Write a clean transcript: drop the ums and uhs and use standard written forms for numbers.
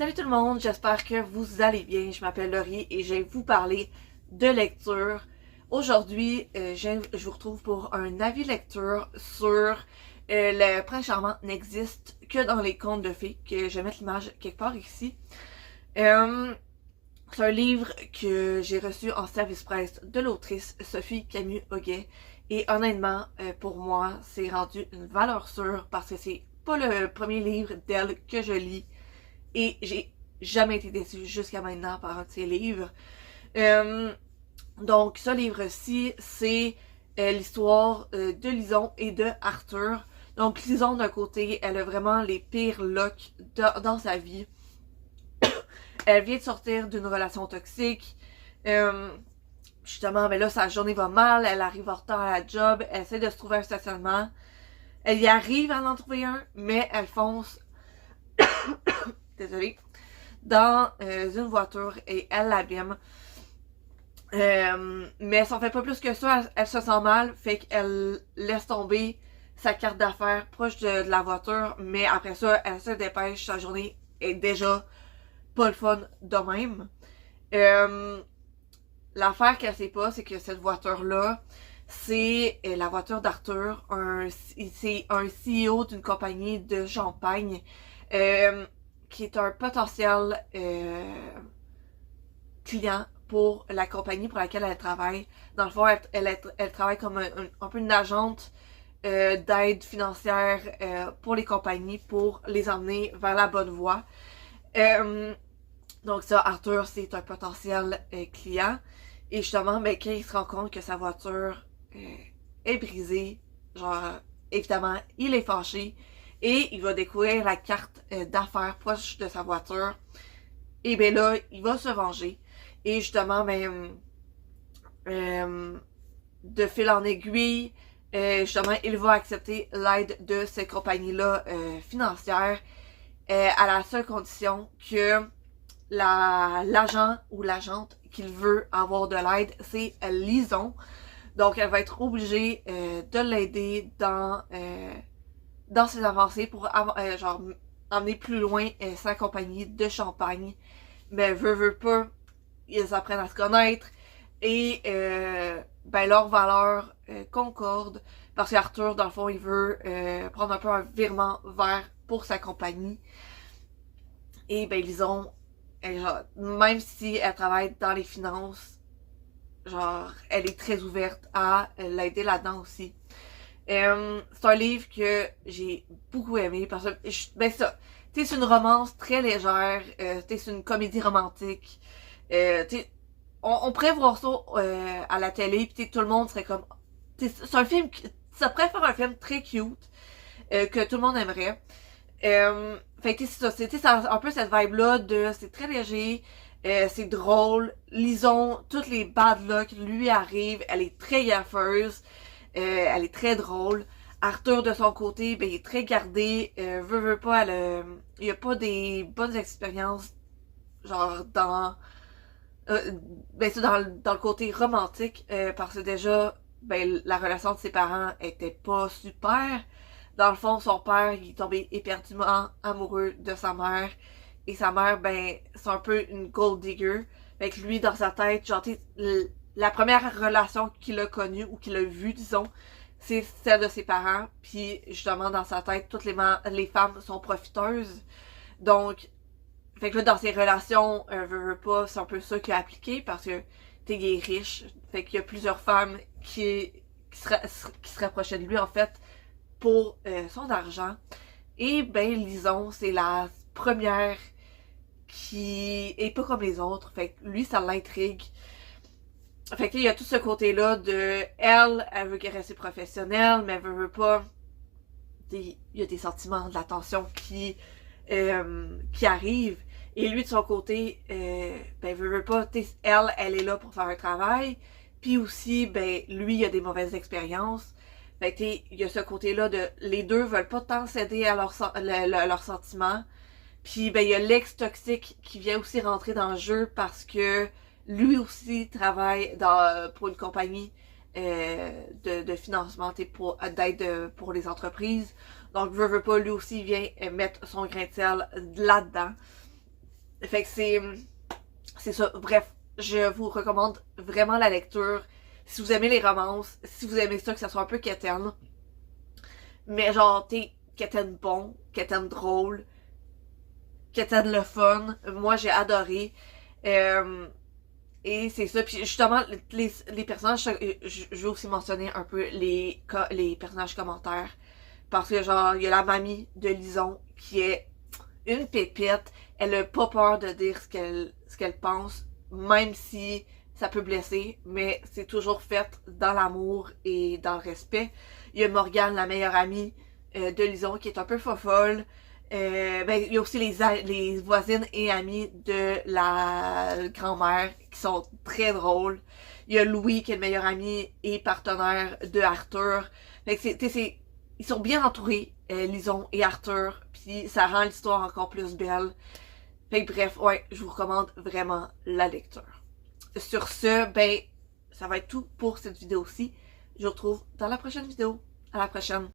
Salut tout le monde, j'espère que vous allez bien. Je m'appelle Laurie et je vais vous parler de lecture. Aujourd'hui, je vous retrouve pour un avis lecture sur Le Prince Charmant n'existe que dans les contes de fées, que je vais mettre l'image quelque part ici. C'est un livre que j'ai reçu en service presse de l'autrice Sophie Camus-Huguet. Et honnêtement, pour moi, c'est rendu une valeur sûre parce que c'est pas le premier livre d'elle que je lis. Et j'ai jamais été déçue jusqu'à maintenant par un de ses livres. Euh, donc, ce livre-ci, c'est l'histoire de Lison et de Arthur. Donc, Lison, d'un côté, elle a vraiment les pires locks dans sa vie. Elle vient de sortir d'une relation toxique. Justement, mais là, sa journée va mal. Elle arrive en retard à la job. Elle essaie de se trouver un stationnement. Elle y arrive à en trouver un, mais elle fonce. Désolée. Dans une voiture et elle l'abîme. Mais elle s'en fait pas plus que ça, elle se sent mal, fait qu'elle laisse tomber sa carte d'affaires proche de la voiture, mais après ça, elle se dépêche, sa journée est déjà pas le fun de même. L'affaire qu'elle sait pas, c'est que cette voiture-là, c'est la voiture d'Arthur, c'est un CEO d'une compagnie de champagne qui est un potentiel client pour la compagnie pour laquelle elle travaille. Dans le fond, elle travaille comme un peu une agente d'aide financière pour les compagnies pour les emmener vers la bonne voie. Donc ça, Arthur, c'est un potentiel client. Et justement, ben, quand il se rend compte que sa voiture est brisée, genre, évidemment, il est fâché et il va découvrir la carte d'affaires proche de sa voiture. Et bien là, il va se venger. Et justement, ben, de fil en aiguille, justement, il va accepter l'aide de cette compagnie-là financière à la seule condition que l'agent ou l'agente qu'il veut avoir de l'aide, c'est Lison. Donc, elle va être obligée de l'aider dans ses avancées pour genre, emmener plus loin sa compagnie de champagne. Mais veut pas, ils apprennent à se connaître et ben leurs valeurs concordent parce qu'Arthur, dans le fond, il veut prendre un peu un virement vert pour sa compagnie. Et ben Lison, genre, même si elle travaille dans les finances, genre, elle est très ouverte à l'aider là-dedans aussi. C'est un livre que j'ai beaucoup aimé parce que, ben ça, c'est une romance très légère, c'est une comédie romantique. On pourrait voir ça à la télé, puis tout le monde serait comme. C'est un film, ça pourrait faire un film très cute, que tout le monde aimerait. Fait que c'est ça, un peu cette vibe-là de c'est très léger, c'est drôle. Lisons toutes les bad luck lui arrivent, elle est très gaffeuse, elle est très drôle. Arthur de son côté, ben, il est très gardé, veut pas, il a pas des bonnes expériences, genre ben, dans le côté romantique, parce que déjà, ben, la relation de ses parents était pas super. Dans le fond, son père, il est tombé éperdument amoureux de sa mère. Et sa mère, ben, c'est un peu une gold digger. Fait que lui, dans sa tête, genre, la première relation qu'il a connue, ou qu'il a vue, disons, c'est celle de ses parents. Puis, justement, dans sa tête, toutes les femmes sont profiteuses. Donc, fait que là, dans ses relations, veut pas, c'est un peu ça qu'il a appliqué parce que, tu il est riche. Fait qu'il y a plusieurs femmes qui se rapprochaient de lui, en fait, pour son argent. Et ben, Lison, c'est la première qui est pas comme les autres. Fait que lui, ça l'intrigue. Fait que il y a tout ce côté-là de elle veut rester professionnelle, mais elle veut pas. Il y a des sentiments, de l'attention qui arrivent. Et lui, de son côté, ben, veut pas. Elle est là pour faire un travail. Puis aussi, ben, lui, il a des mauvaises expériences. Fait que, il y a ce côté-là de. Les deux veulent pas tant céder à leurs sentiments. Puis, ben, il y a l'ex toxique qui vient aussi rentrer dans le jeu parce que lui aussi travaille pour une compagnie de financement, d'aide pour les entreprises. Donc, veut pas, lui aussi vient mettre son grain de sel là-dedans. Fait que c'est ça. Bref, je vous recommande vraiment la lecture. Si vous aimez les romances, si vous aimez ça, que ça soit un peu quétaine, mais genre, t'es quétaine bon, quétaine drôle, quétaine le fun. Moi, j'ai adoré. Euh, et c'est ça. Puis justement, les personnages, je vais aussi mentionner un peu les personnages commentaires. Parce que genre, il y a la mamie de Lison qui est une pépite. Elle a pas peur de dire ce qu'elle pense, même si ça peut blesser, mais c'est toujours fait dans l'amour et dans le respect. Il y a Morgane, la meilleure amie de Lison, qui est un peu fofolle. Ben, il y a aussi les voisines et amies de la grand-mère qui sont très drôles. Il y a Louis qui est le meilleur ami et partenaire de Arthur. Fait que ils sont bien entourés, Lison et Arthur, puis ça rend l'histoire encore plus belle. Fait que bref, ouais, je vous recommande vraiment la lecture. Sur ce, ben, ça va être tout pour cette vidéo-ci. Je vous retrouve dans la prochaine vidéo. À la prochaine!